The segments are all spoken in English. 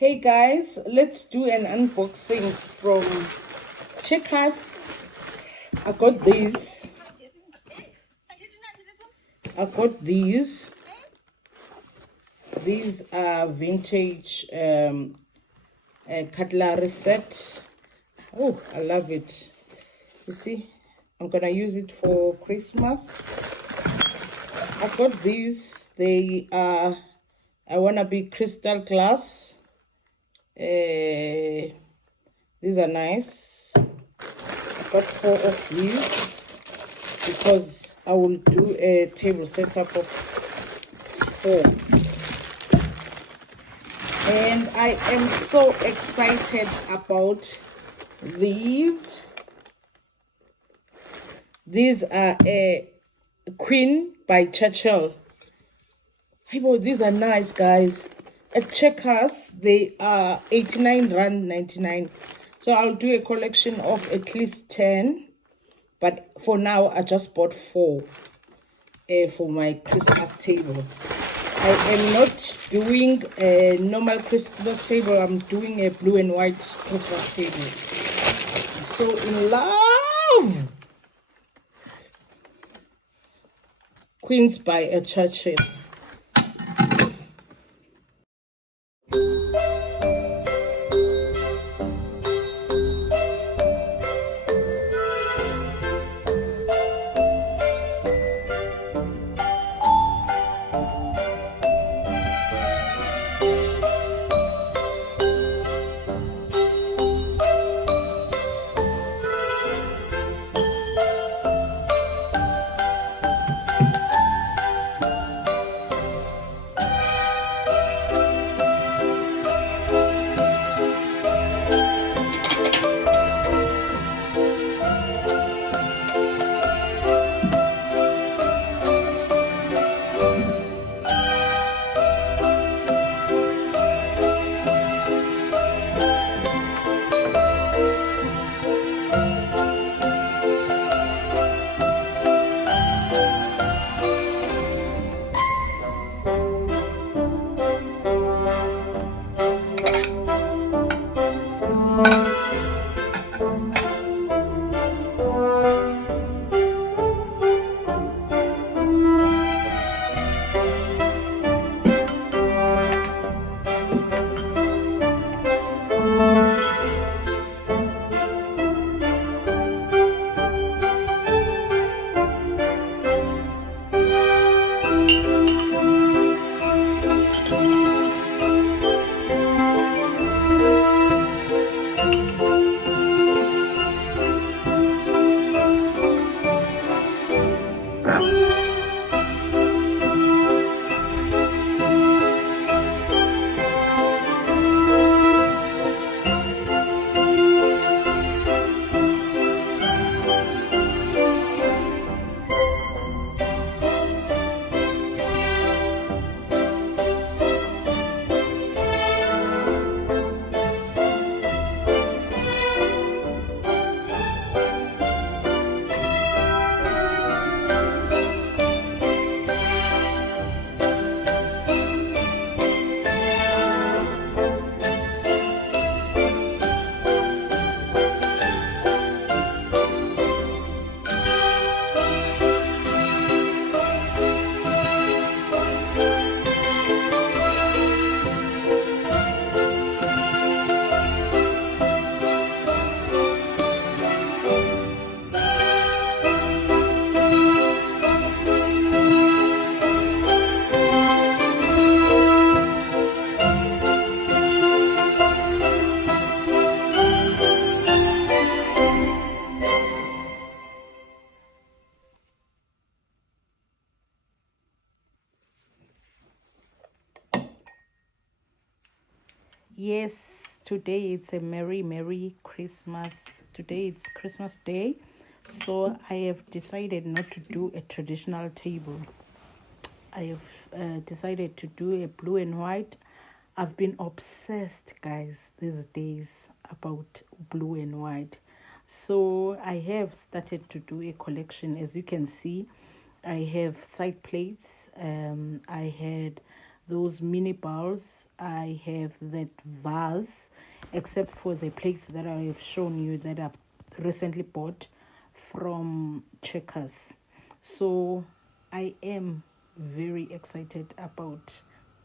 Hey guys, let's do an unboxing from Checkers. I got these. These are vintage cutlery set. Oh, I love it. You see, I'm gonna use it for Christmas. I got these. They are, I wanna be crystal glass. These are nice. I got 4 of these because I will do a table setup of 4. And I am so excited about these. These are a Queen by Churchill. Hey boy, these are nice, guys. At Checkers, they are 89 rand 99. So I'll do a collection of at least 10. But for now, I just bought 4 for my Christmas table. I am not doing a normal Christmas table. I'm doing a blue and white Christmas table. I'm so in love. Queens by a Churchill. Yes, today it's a merry Christmas. Today it's Christmas Day, so I have decided not to do a traditional table. I have decided to do a blue and white. I've been obsessed, guys, these days about blue and white. So I have started to do a collection. As you can see, I have side plates. I had those mini bowls. I have that vase, except for the plates that I have shown you that I recently bought from Checkers. So I am very excited about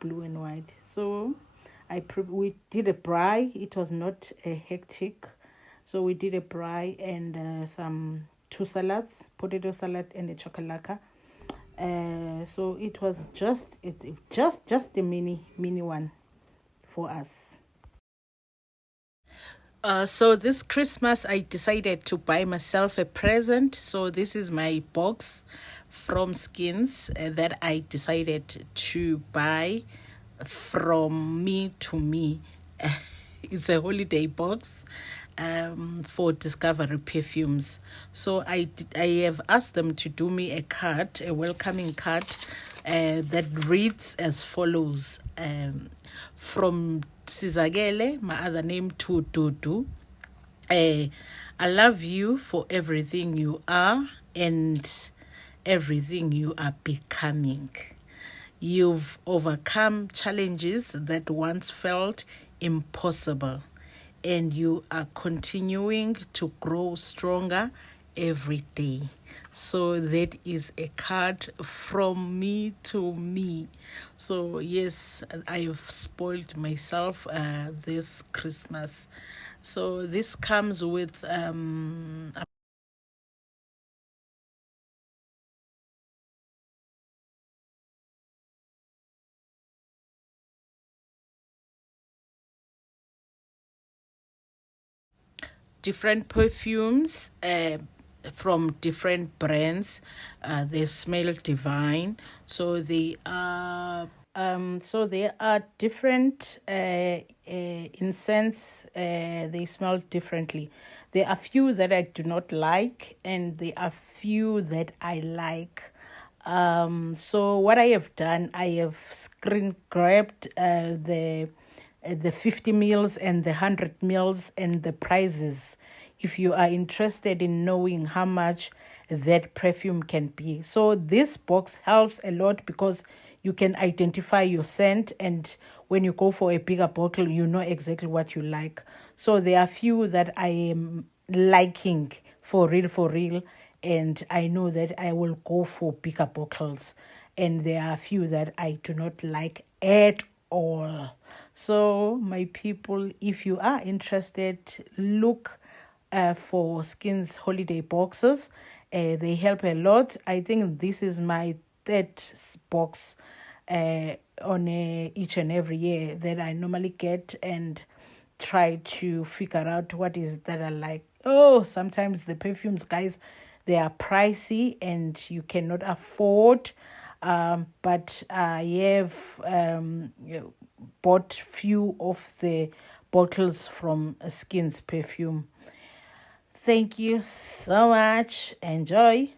blue and white. So we did a braai. It was not a hectic. So we did a braai and some two salads, potato salad and a chocolate. So it was just a mini one for us. So this Christmas, I decided to buy myself a present. So this is my box from Skins that I decided to buy from me to me. It's a holiday box for Discovery Perfumes. So I have asked them to do me a card, a welcoming card that reads as follows. From Sizagele, my other name, to Dudu. I love you for everything you are and everything you are becoming. You've overcome challenges that once felt impossible, and you are continuing to grow stronger every day. So that is a card from me to me. So yes, I've spoiled myself this Christmas. So this comes with different perfumes from different brands. They smell divine. So there are different incense. They smell differently. There are few that I do not like, and there are few that I like. So what I have done, I have screen grabbed the 50 mils and the 100 mils and the prices. If you are interested in knowing how much that perfume can be. So this box helps a lot because you can identify your scent, and when you go for a bigger bottle, you know exactly what you like. So there are few that I am liking for real, and I know that I will go for bigger bottles. And there are few that I do not like at all. So my people, if you are interested, look for Skins holiday boxes. They help a lot. I think this is my third box on each and every year that I normally get and try to figure out what is that I like. Oh, sometimes the perfumes, guys, they are pricey and you cannot afford. But I have bought few of the bottles from Skins perfume. Thank you so much. Enjoy.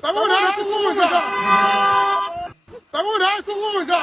Sabuna ukudla. Sabuna ukudla.